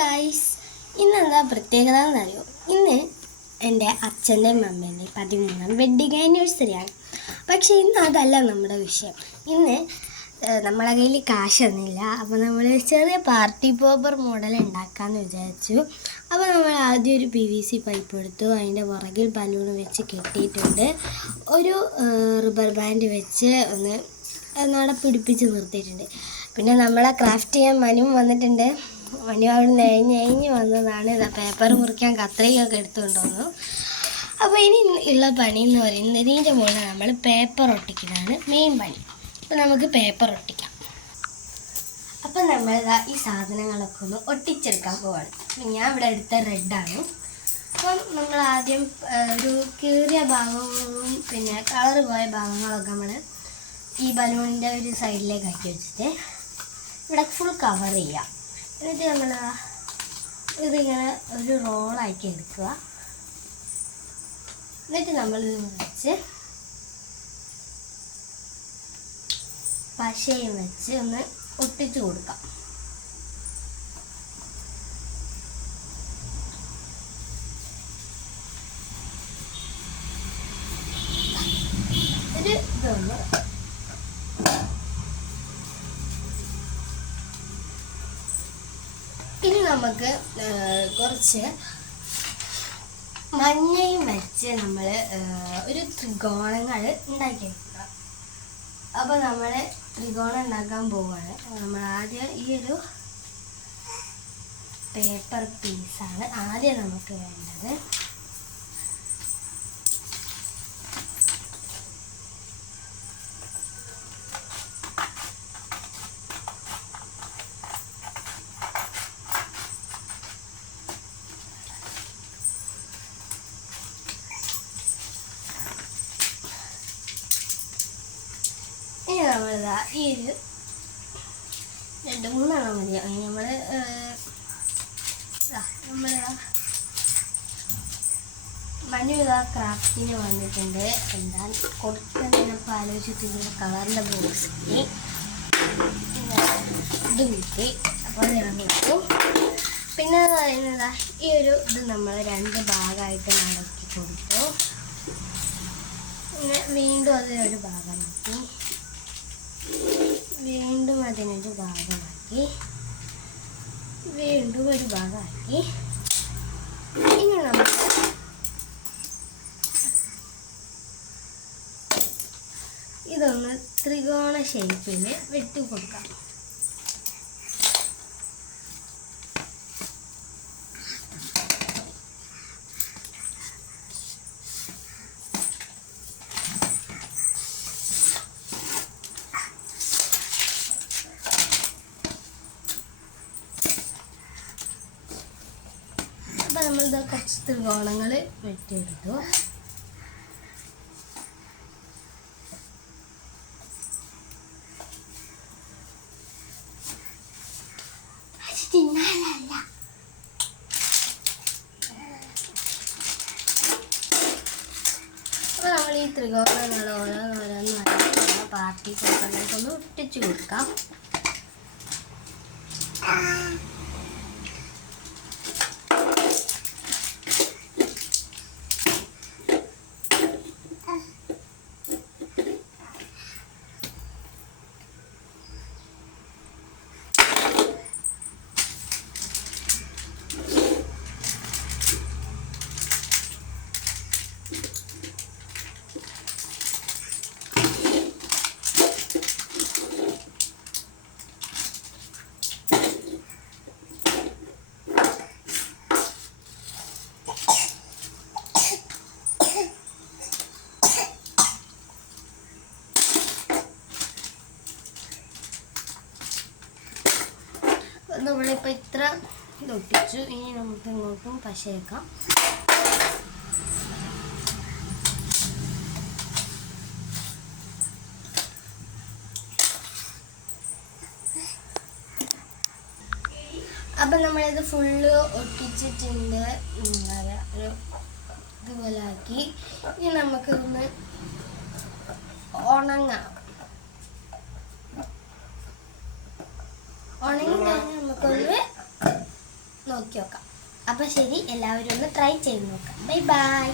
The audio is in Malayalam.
ഗായ്സ് ഇന്ന് എന്താ പ്രത്യേകത എന്നറിയോ ഇന്ന് എന്റെ അച്ഛന്റെ അമ്മേന്റെ പതിമൂന്നാം വെഡിങ് ആനിവേഴ്സറിയാണ് പക്ഷേ ഇന്ന് അതല്ല നമ്മുടെ വിഷയം. ഇന്ന് നമ്മളെ കയ്യിൽ കാശൊന്നുമില്ല. അപ്പോൾ നമ്മൾ ചെറിയ പാർട്ടി പോപ്പർ മോഡൽ ഉണ്ടാക്കാമെന്ന് വിചാരിച്ചു. അപ്പോൾ നമ്മൾ ആദ്യം ഒരു പി വി സി പൈപ്പ് എടുത്തു. അതിന്റെ പുറകിൽ ബലൂൺ വെച്ച് കെട്ടിയിട്ടുണ്ട്. ഒരു റബ്ബർ ബാൻഡ് വെച്ച് ഒന്ന് നട പിടിപ്പിച്ച് നിർത്തിയിട്ടുണ്ട്. പിന്നെ നമ്മളെ ക്രാഫ്റ്റ് ചെയ്യാൻ മനുവും വന്നിട്ടുണ്ട്. നിന്ന് എഴിഞ്ഞ് എഴിഞ്ഞ് വന്നതാണ്. ഇതാ പേപ്പർ മുറിക്കാൻ കത്രികയൊക്കെ എടുത്തുകൊണ്ട് വന്നു. അപ്പോൾ ഇനി ഉള്ള പണി എന്ന് പറയുന്നത് ഇതിന്റെ മുകളിൽ നമ്മൾ പേപ്പർ ഒട്ടിക്കുന്നതാണ് മെയിൻ പണി. അപ്പോൾ നമുക്ക് പേപ്പർ ഒട്ടിക്കാം. അപ്പം നമ്മൾ ഈ സാധനങ്ങളൊക്കെ ഒന്ന് ഒട്ടിച്ചെടുക്കാൻ പോവാണ്. ഞാൻ ഇവിടെ എടുത്ത റെഡാണ് അപ്പം നമ്മൾ ആദ്യം ഒരു കീറിയ ഭാഗവും പിന്നെ കളർ പോയ ഭാഗങ്ങളൊക്കെ നമ്മൾ ഈ ബലൂണിന്റെ ഒരു സൈഡിലേക്ക് ആക്കി വെച്ചിട്ട് ഇവിടെ ഫുൾ കവർ ചെയ്യാം. എന്നിട്ട് നമ്മൾ ഇതിങ്ങനെ ഒരു റോളാക്കി എടുക്കുക. എന്നിട്ട് നമ്മൾ ഇത് വെച്ച് പശയും വെച്ച് ഒന്ന് ഒട്ടിച്ചു കൊടുക്കാം. നമുക്ക് കുറച്ച് മഞ്ഞയും വെച്ച് നമ്മൾ ഒരു ത്രികോണങ്ങൾ ഉണ്ടാക്കിയെടുക്കുക. അപ്പോൾ നമ്മൾ ത്രികോണം ഉണ്ടാക്കാൻ പോവുകയാണ് നമ്മൾ ആദ്യം ഈ ഒരു പേപ്പർ പീസാണ് ആദ്യം നമുക്ക് വേണ്ടത് ഇനി നമ്മളിതാ ഈ രണ്ട് മൂന്നെണ്ണം മതി. നമ്മൾ നമ്മൾ മനു ഇതാ ക്രാഫ്റ്റിന് വന്നിട്ടുണ്ട്. എന്താ കൊടുക്കുന്ന ആലോചിച്ചിട്ട് കളറിന്റെ ബോക്സ് ഇത് കിട്ടി. അപ്പോൾ ഞാൻ കൊടുത്തു. പിന്നെ പറയുന്നത് ഈ ഒരു ഇത് നമ്മൾ രണ്ട് ഭാഗമായിട്ട് നടത്തി കൊടുത്തു. പിന്നെ വീണ്ടും അതിനൊരു ഭാഗമാക്കി അതിനൊരു ഭാഗമാക്കി. വീണ്ടും ഒരു ഭാഗമാക്കി. ഇനി നമുക്ക് ഇതൊന്ന് ത്രികോണ ഷേപ്പിൽ വെട്ടി കൊടുക്കാം. അപ്പം ഇത് കുറച്ച് ത്രികോണങ്ങൾ വെട്ടിയെടുത്തു. അപ്പോൾ നമ്മൾ ഈ ത്രികോണങ്ങൾ ഓരോന്നോരോന്നായിട്ട് നമ്മൾ പാർട്ടി ഒന്ന് ഒട്ടിച്ചു കൊടുക്കാം. നമ്മളിപ്പോൾ ഇത്ര ഇതൊട്ടിച്ചു. ഇനി നമുക്ക് ഇങ്ങോട്ടും പശയേക്കാം. അപ്പം നമ്മളിത് ഫുള്ള് ഒട്ടിച്ചിട്ടുണ്ട്. എന്താ പറയുക ഒരു ഇതുപോലെ ആക്കി ഇനി നമുക്ക് ഒന്ന് ഉണങ്ങാം ഉണങ്ങി കഴിഞ്ഞാൽ നമുക്കൊന്ന് നോക്കി നോക്കാം അപ്പോൾ ശരി എല്ലാവരും ഒന്ന് ട്രൈ ചെയ്ത് നോക്കാം. Bye bye